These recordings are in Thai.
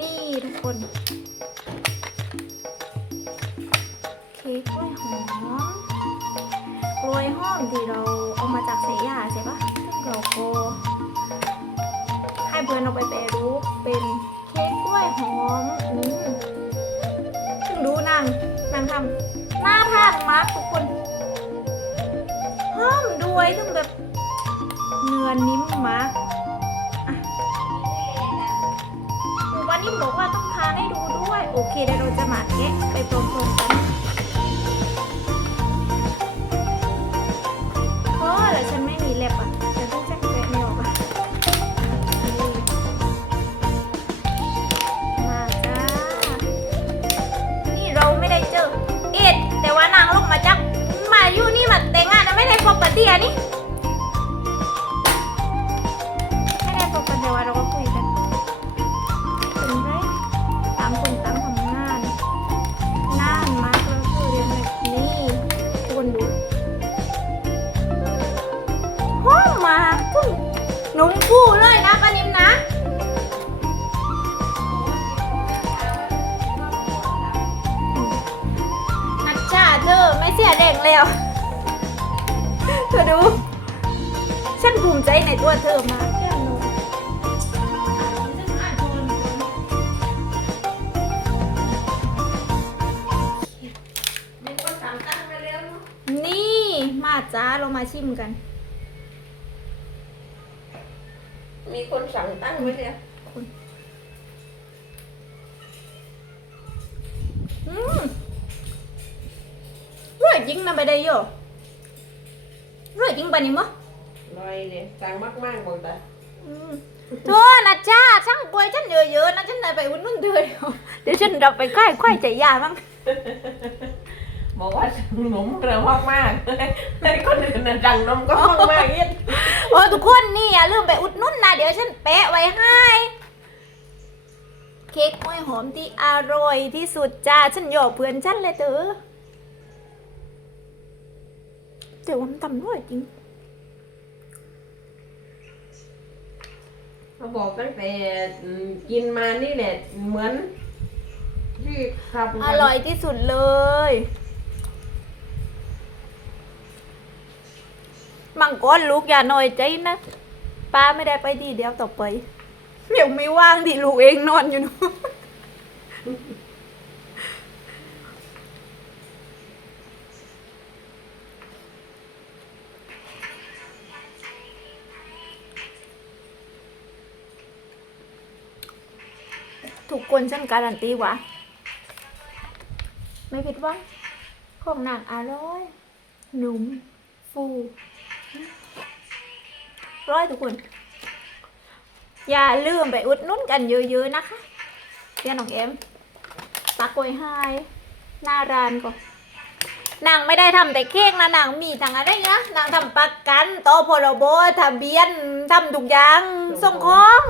นี่ทุกคนเค้กกล้วยหอมกล้วยหอมที่เราเอามาจากเสียาใช่ปะเราก็ให้เพื่อนเอาไปแปรรูปเป็นเค้กกล้วยหอมอืมซึ่งดูนางนางทำหน่าทานมากทุกคนหอมด้วยซึ่งแบบเนื้อนิ่มมาก นนี้บอกว่าต้องทานให้ดูด้วย โอเคเดี๋ยวเราจะมาแกะไปพร้อมๆกันเพราะแล้วฉันไม่มีเล็บอะฉันต้องแจ็คแกะไม่ออกอะมาจ้านี่เราไม่ได้เจอเอ็ดแต่ว่านางลงมาจากมาอยู่นี่มาแต่งงานนะไม่ได้พบกันที่อันนี้ นุ่มฟูเลยนะป้านิมนะนัดจ้าเธอไม่เสียแรงแล้วเธอดู ฉันภูมิใจในตัวเธอมากนี่มาจ้าเรามาชิมกัน มีคนสั่งตั้งไว้เลยอืมร่อยจริงนะไปได้โยร่อยจริงปะนี่มั้งลอยเลยสั่งมากมากๆบอกแต่เธอนะจ้าช่างกล้วยฉันเยอะๆนะฉันเลยไปอุ่นนุ่นเธอเดี๋ยวเดี๋ยวฉันรับไปค่ายค่ายใจยาบ้างบอกว่าสั่งหนมเร็วมากมากๆให้คนอื่นน่ะสั่งนมก็มากมากๆยิ่ง โอ้ทุกคนนี่อย่าลืมไปอุดหนุ่นนะเดี๋ยวฉันแปะไว้ให้ เค้กกล้วยหอมที่อร่อยที่สุดจ้าฉันหยอกเพื่อนฉันเลยเต๋อแต่ว่ามันตำร่อยจริงเขาบอกตั้งแต่อืมกินมานี่แหละเหมือนที่ทำกัน อร่อยที่สุดเลย มังกรลูกอย่าน้อยใจนะป้าไม่ได้ไปดีเดียวต่อไปเดี๋ยวไม่ว่างที่ลูกเองนอนอยู่นู่นทุกคนฉันการันตีว่าไม่ผิดวังของหนางอร่อย หนุ่มฟู ร้อยทุกคน อย่าลืมไปอุดหนุ่นกันเยอะๆนะคะเรียนน้องเอ็มปักกวยไฮหน้าร้านก็นนางไม่ได้ทำแต่เค้กนะนางมีทางอะไรนะนางทำประกันโตอพรบทะเบียนทำทุกอย่างส่งของ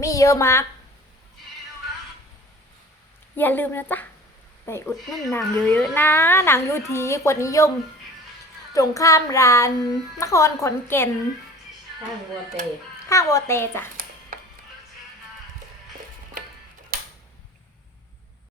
มีเยอะมาก อย่าลืมนะจ๊ะไปอุดหนุ่นนางเยอะๆนะนางอยู่ที่กวดนิยม ตรงข้ามร้านนครขอนแก่นข้างบัวเตะข้างวอเตจ้ะ